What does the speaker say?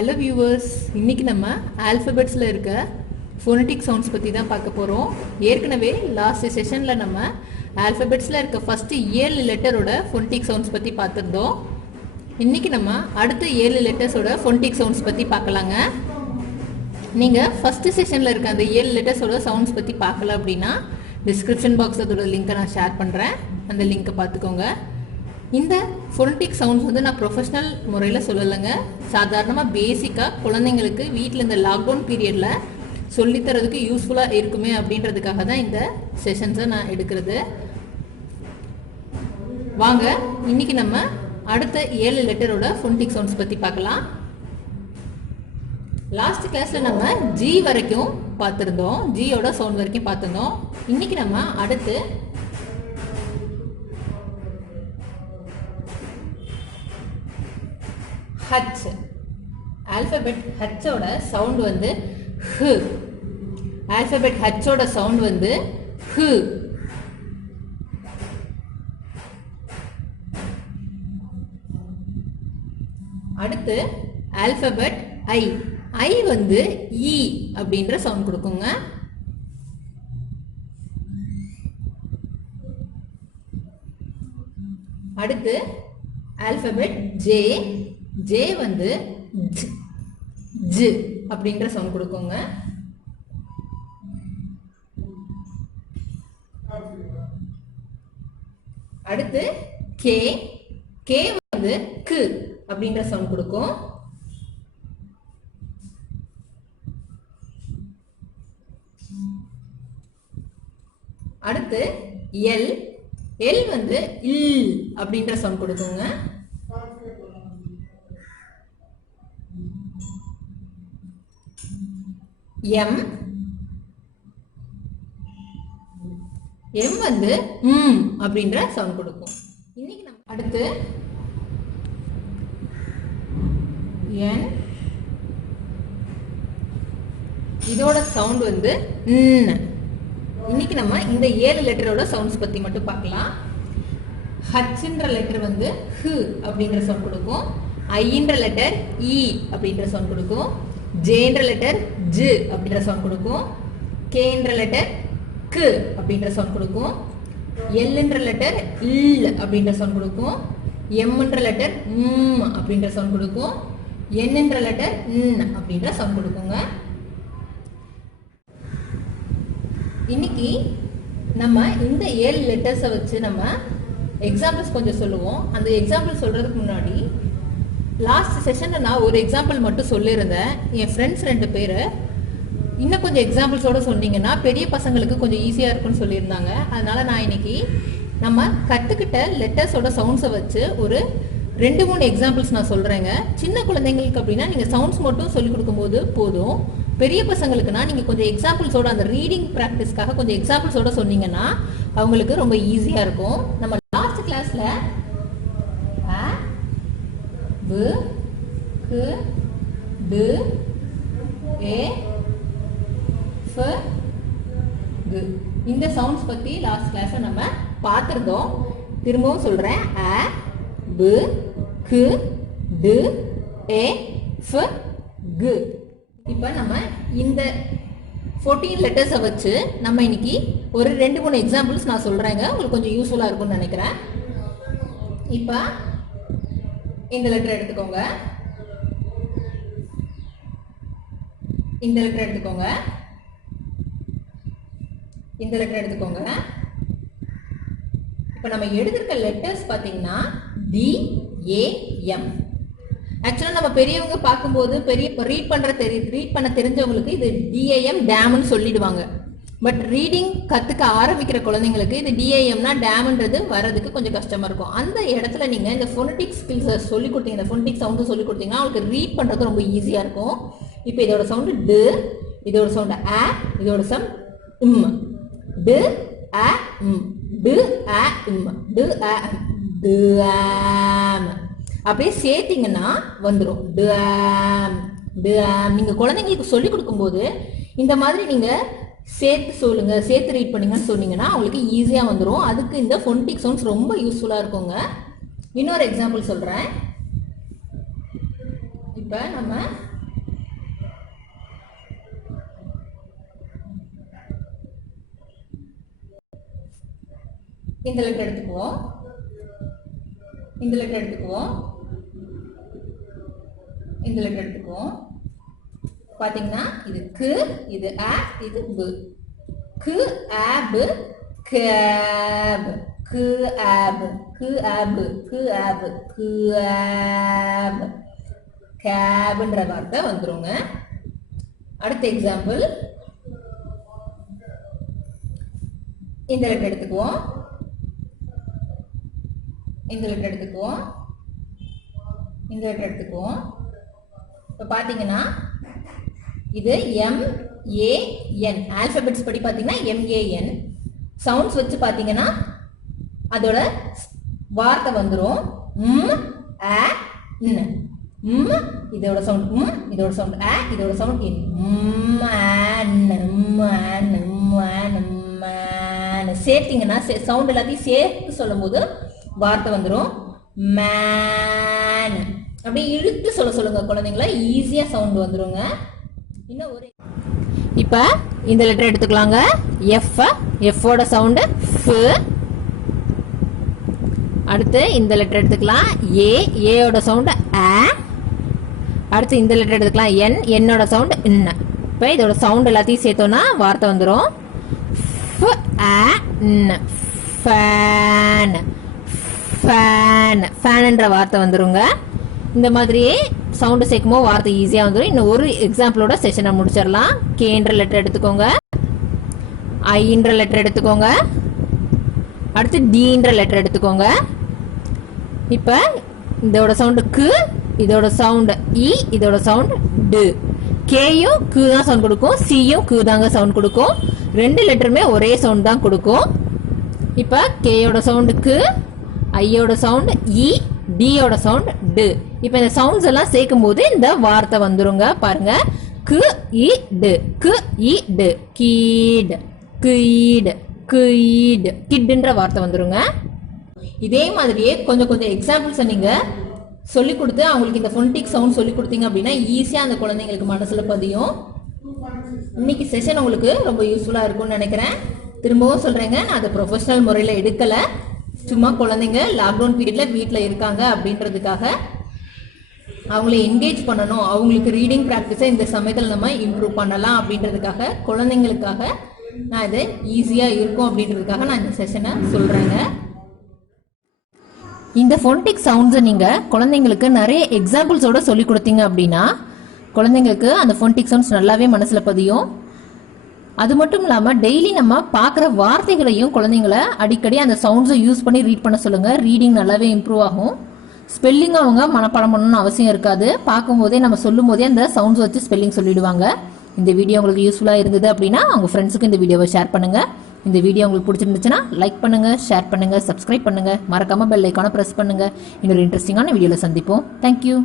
Hello viewers, இன்னைக்கு நம்ம alphabetsல இருக்க phonetic sounds பத்தி தான் பார்க்க போறோம். ஏற்கனவே லாஸ்ட் செஷன்ல நம்ம alphabetsல இருக்க ஃபர்ஸ்ட் 7 லெட்டரோட phonetic sounds பத்தி பார்த்திருந்தோம். இன்னைக்கு நம்ம அடுத்த 7 லெட்டர்ஸோட phonetic sounds பத்தி பார்க்கலாங்க. நீங்க ஃபர்ஸ்ட் செஷன்ல இருக்க அந்த 7 லெட்டர்ஸோட சவுண்ட்ஸ் பத்தி பார்க்கல அப்படினா டிஸ்கிரிப்ஷன் பாக்ஸ்ல அதோட லிங்கை நான் ஷேர் பண்றேன். அந்த லிங்கை பார்த்துக்கோங்க. இந்த phonetic sounds வந்து நான் ப்ரொஃபஷனல் முறையில் சொல்லலைங்க. சாதாரணமாக பேசிக்காக குழந்தைங்களுக்கு வீட்டில் இந்த லாக்டவுன் பீரியடில் சொல்லித்தரதுக்கு யூஸ்ஃபுல்லாக இருக்குமே அப்படின்றதுக்காக தான் இந்த செஷன்ஸை நான் எடுக்கிறது. வாங்க இன்னைக்கு நம்ம அடுத்த 7 லெட்டரோட phonetic sounds பற்றி பார்க்கலாம். லாஸ்ட் கிளாஸில் நம்ம ஜி வரைக்கும் பார்த்துருந்தோம், ஜியோட சவுண்ட் வரைக்கும் பார்த்துருந்தோம். இன்னைக்கு நம்ம அடுத்து H. Alphabet H ஓட சவுண்ட் வந்து H. Alphabet H ஓட சவுண்ட் வந்து H. அடுத்து Alphabet I. I வந்து E அப்படின்ற சவுண்ட் கொடுக்குங்க. அடுத்து Alphabet J. J வந்து J, J அப்படின்ற சவுண்ட் கொடுக்குங்க. அடுத்து K. K வந்து K அப்படின்ற சவுண்ட் கொடுக்கும். அடுத்து L. L வந்து இல் அப்படின்ற சவுண்ட் கொடுக்குங்க. M. M வந்து அப்படின்ற சவுண்ட் கொடுக்கும். இன்னைக்கு நம்ம அடுத்து N. இதோட சவுண்ட் வந்து இன்னைக்கு நம்ம இந்த 7 லெட்டரோட சவுண்ட்ஸ் பத்தி மட்டும் பார்க்கலாம். ஹச்ன்ற லெட்டர் வந்து ஹ அப்படின்ற சவுண்ட் கொடுக்கும். ஐன்ற லெட்டர் இ அப்படின்ற சவுண்ட் கொடுக்கும். ஜேன்ற லெட்டர் ஜ அப்படின்ற சவுண்ட் கொடுக்கும். கேன்ற லெட்டர் க அப்படின்ற சவுண்ட் கொடுக்கும். எல்ன்ற லெட்டர் இல் அப்படின்ற சவுண்ட் கொடுக்கும். எம்ன்ற லெட்டர் அப்படின்ற சவுண்ட் கொடுக்கும். என்னன்ற லெட்டர் அப்படின்ற சவுண்ட் கொடுக்குங்க. இன்னைக்கு நம்ம இந்த 7 லெட்டர்ஸை வச்சு நம்ம எக்ஸாம்பிள்ஸ் கொஞ்சம் சொல்லுவோம். அந்த எக்ஸாம்பிள் சொல்றதுக்கு முன்னாடி லாஸ்ட் செஷனில் நான் ஒரு எக்ஸாம்பிள் மட்டும் சொல்லியிருந்தேன். என் ஃப்ரெண்ட்ஸ் 2 பேர் இன்னும் கொஞ்சம் எக்ஸாம்பிள்ஸோடு சொன்னீங்கன்னா பெரிய பசங்களுக்கு கொஞ்சம் ஈஸியாக இருக்குன்னு சொல்லியிருந்தாங்க. அதனால் நான் இன்னைக்கு நம்ம கற்றுக்கிட்ட லெட்டர்ஸோட சவுண்ட்ஸை வச்சு ஒரு 2-3 எக்ஸாம்பிள்ஸ் நான் சொல்கிறேங்க. சின்ன குழந்தைங்களுக்கு அப்படின்னா நீங்கள் சவுண்ட்ஸ் மட்டும் சொல்லிக் கொடுக்கும்போது போதும். பெரிய பசங்களுக்குன்னா நீங்கள் கொஞ்சம் எக்ஸாம்பிள்ஸோட அந்த ரீடிங் ப்ராக்டிஸ்க்காக கொஞ்சம் எக்ஸாம்பிள்ஸோட சொன்னீங்கன்னா அவங்களுக்கு ரொம்ப ஈஸியாக இருக்கும். நம்ம லாஸ்ட் கிளாஸில் B, K, D, A, F, G. இந்த சவுண்ட்ஸ் பத்தி லாஸ்ட் கிளாஸ்ல நம்ம பார்த்திருந்தோம். திரும்பவும் சொல்றேன். A, B, K, D, A, F, G. இப்போ நம்ம இந்த 14 லெட்டர்ஸை வச்சு நம்ம இன்னைக்கு ஒரு 2-3 எக்ஸாம்பிள்ஸ் நான் சொல்றேங்க. உங்களுக்கு கொஞ்சம் யூஸ்ஃபுல்லா இருக்கும்னு நினைக்கிறேன். இப்போ இந்த லெட்டர் எடுத்துக்கோங்க. இந்த லெட்டர் எடுத்துக்கோங்க. இந்த லெட்டர் எடுத்துக்கோங்க. இப்போ நம்ம எடுத்திருக்க லெட்டர்ஸ் பார்த்தீங்கன்னா D, A, M. ஆக்சுவலாக நம்ம பெரியவங்க பார்க்கும்போது ரீட் பண்ண தெரிஞ்சவங்களுக்கு இது DAM டேம்னு சொல்லிடுவாங்க. பட் ரீடிங் கற்றுக்க ஆரம்பிக்கிற குழந்தைங்களுக்கு இது DAMனா டேம்ன்றது வர்றதுக்கு கொஞ்சம் கஷ்டமாக இருக்கும். அந்த இடத்துல நீங்கள் இந்த ஃபோனட்டிக் ஸ்கில்ஸை சொல்லிக் கொடுத்தீங்க, இந்த ஃபோனட்டிக் சவுண்டை சொல்லிக் கொடுத்தீங்கன்னா அவங்களுக்கு ரீட் பண்ணுறது ரொம்ப ஈஸியாக இருக்கும். இப்போ இதோட சவுண்டு டு, இதோட சவுண்டு ஆ, இதோட சவுண்ட் டு ஆ டு ஆ டு ஆ டு ஆம். அப்படியே சேர்த்தீங்கன்னா வந்துடும் டு ஆம் டு ஆம். நீங்கள் குழந்தைங்களுக்கு சொல்லிக் கொடுக்கும்போது இந்த மாதிரி நீங்கள் சேர்த்து சொல்லுங்க, சேர்த்து ரீட் பண்ணுங்கன்னு சொன்னீங்கன்னா அவங்களுக்கு ஈஸியாக வந்துடும். அதுக்கு இந்த ஃபோனட்டிக் சவுண்ட்ஸ் ரொம்ப யூஸ்ஃபுல்லாக இருக்குங்க. இன்னொரு எக்ஸாம்பிள் சொல்கிறேன். இப்போ நம்ம இந்த லெட்டர் எடுத்துக்குவோம். இந்த லெட்டர் எடுத்துக்குவோம். இந்த லெட்டர் எடுத்துக்குவோம். பாத்தீங்கன்னா இது கு, இது ஆ, இது பு. கு ஆப் கேப், கு ஆப், கு ஆப், கு ஆப், கு ஆப், கேப்ன்ற வார்த்தை வந்துருங்க. அடுத்த எக்ஸாம்பிள், இந்த லெட்டர் எடுத்துக்குவோம். இந்த லெட்டர் எடுத்துக்குவோம். இந்த லெட்டர் எடுத்துக்குவோம். இப்போ பார்த்தீங்கன்னா இது எம்ஏஎன், ஆல்பபெட்ஸ் படி பார்த்தீங்கன்னா எம்ஏஎன். சவுண்ட்ஸ் வச்சு பார்த்தீங்கன்னா அதோட வார்த்தை வந்துடும் ம் ஆ ன். ம் இதோட சவுண்ட் ம், இதோட சவுண்ட் ஆ, இதோட சவுண்ட் இன். ம் ஆ ன், ம் ஆ ன், ம் ஆ ன், ம் ஆ ன். சேர்த்தீங்கன்னா சவுண்ட் எல்லாத்தையும் சேர்த்து சொல்லும் போது வார்த்தை வந்துடும் மேன். அப்படியே இழுத்து சொல்லுங்க குழந்தைங்களா, ஈஸியா சவுண்ட் வந்துருங்க. இன்னும் ஒரு இப்ப இந்த லெட்டர் எடுத்துக்கலாங்க. எஃப், எஃப்போட சவுண்ட் ஃப. அடுத்து இந்த லெட்டர் எடுத்துக்கலாம். ஏ, ஏயோட சவுண்ட் ஆ. அடுத்து இந்த லெட்டர் எடுத்துக்கலாம். என், என்னோட சவுண்ட் இன்ன. இப்போ இதோட சவுண்ட் எல்லாத்தையும் சேர்த்தோம்னா வார்த்தை வந்துடும் ஃப ஆ ன், ஃபேன். ஃபேன், ஃபேன்ன்ற வார்த்தை வந்துருங்க. இந்த மாதிரியே சவுண்டு சேர்க்கும்போது வார்த்தை ஈஸியாக வந்துடும். இன்னும் ஒரு எக்ஸாம்பிளோட செஷனை முடிச்சிடலாம். கேன்ற லெட்டர் எடுத்துக்கோங்க. ஐன்ற லெட்டர் எடுத்துக்கோங்க. அடுத்து டீன்ற லெட்டர் எடுத்துக்கோங்க. இப்போ இதோட சவுண்டு கு, இதோட சவுண்ட் இ, இதோட சவுண்ட் டு. கேயும் கு தான் சவுண்ட் கொடுக்கும், சியும் கு தாங்க சவுண்ட் கொடுக்கும். ரெண்டு லெட்டருமே ஒரே சவுண்ட் தான் கொடுக்கும். இப்போ கேயோட சவுண்டு கு, ஐயோட சவுண்ட் இ, டியோட சவுண்ட் டு. இப்போ இந்த சவுண்ட்ஸ் எல்லாம் சேர்க்கும் போது இந்த வார்த்தை வந்துருங்க. பாருங்க, கு இ டு, கு இ டு, கீட், குயிட், குயிட், கிட்ன்ற வார்த்தை வந்துருங்க. இதே மாதிரியே கொஞ்சம் கொஞ்சம் எக்ஸாம்பிள்ஸை நீங்க சொல்லி கொடுத்து அவங்களுக்கு இந்த ஃபோனடிக் சவுண்ட் சொல்லி கொடுத்தீங்க அப்படின்னா ஈஸியா அந்த குழந்தைங்களுக்கு மனசுல பதியும். இன்னைக்கு செஷன் உங்களுக்கு ரொம்ப யூஸ்ஃபுல்லா இருக்கும்னு நினைக்கிறேன். திரும்பவும் சொல்றேங்க, நான் அதை ப்ரொஃபஷனல் முறையில் எடுக்கல. சும்மா குழந்தைங்க லாக்டவுன் பீரியட்ல வீட்டில் இருக்காங்க அப்படின்றதுக்காக அவங்கள என்கேஜ் பண்ணணும், அவங்களுக்கு ரீடிங் ப்ராக்டிஸை இந்த சமயத்தில் நம்ம இம்ப்ரூவ் பண்ணலாம் அப்படின்றதுக்காக, குழந்தைங்களுக்காக நான் இது ஈஸியாக இருக்கும் அப்படின்றதுக்காக நான் இந்த செஷனை சொல்கிறேங்க. இந்த ஃபோனடிக் சவுண்ட்ஸை நீங்கள் குழந்தைங்களுக்கு நிறைய எக்ஸாம்பிள்ஸோட சொல்லி கொடுத்தீங்க அப்படின்னா குழந்தைங்களுக்கு அந்த ஃபோனடிக் சவுண்ட்ஸ் நல்லாவே மனசில் பதியும். அது மட்டும் இல்லாமல் டெய்லி நம்ம பார்க்குற வார்த்தைகளையும் குழந்தைங்களை அடிக்கடி அந்த சவுண்ட்ஸை யூஸ் பண்ணி ரீட் பண்ண சொல்லுங்கள். ரீடிங் நல்லாவே இம்ப்ரூவ் ஆகும். ஸ்பெல்லிங் அவங்க மனப்பாடம் பண்ணணும்னு அவசியம் இருக்காது. பார்க்கும்போதே நம்ம சொல்லும் போதே அந்த சவுண்ட்ஸ் வச்சு ஸ்பெல்லிங் சொல்லிடுவாங்க. இந்த வீடியோ உங்களுக்கு யூஸ்ஃபுல்லாக இருந்தது அப்படின்னா அவங்க ஃப்ரெண்ட்ஸுக்கு இந்த வீடியோவை ஷேர் பண்ணுங்கள். இந்த வீடியோ உங்களுக்கு பிடிச்சிருந்துச்சுன்னா லைக் பண்ணுங்கள், ஷேர் பண்ணுங்கள், சப்ஸ்கிரைப் பண்ணுங்கள். மறக்காமல் பெல் ஐக்கானை ப்ரெஸ் பண்ணுங்கள். இன்னொரு இன்ட்ரெஸ்டிங்கான வீடியோவில் சந்திப்போம். தேங்க்யூ.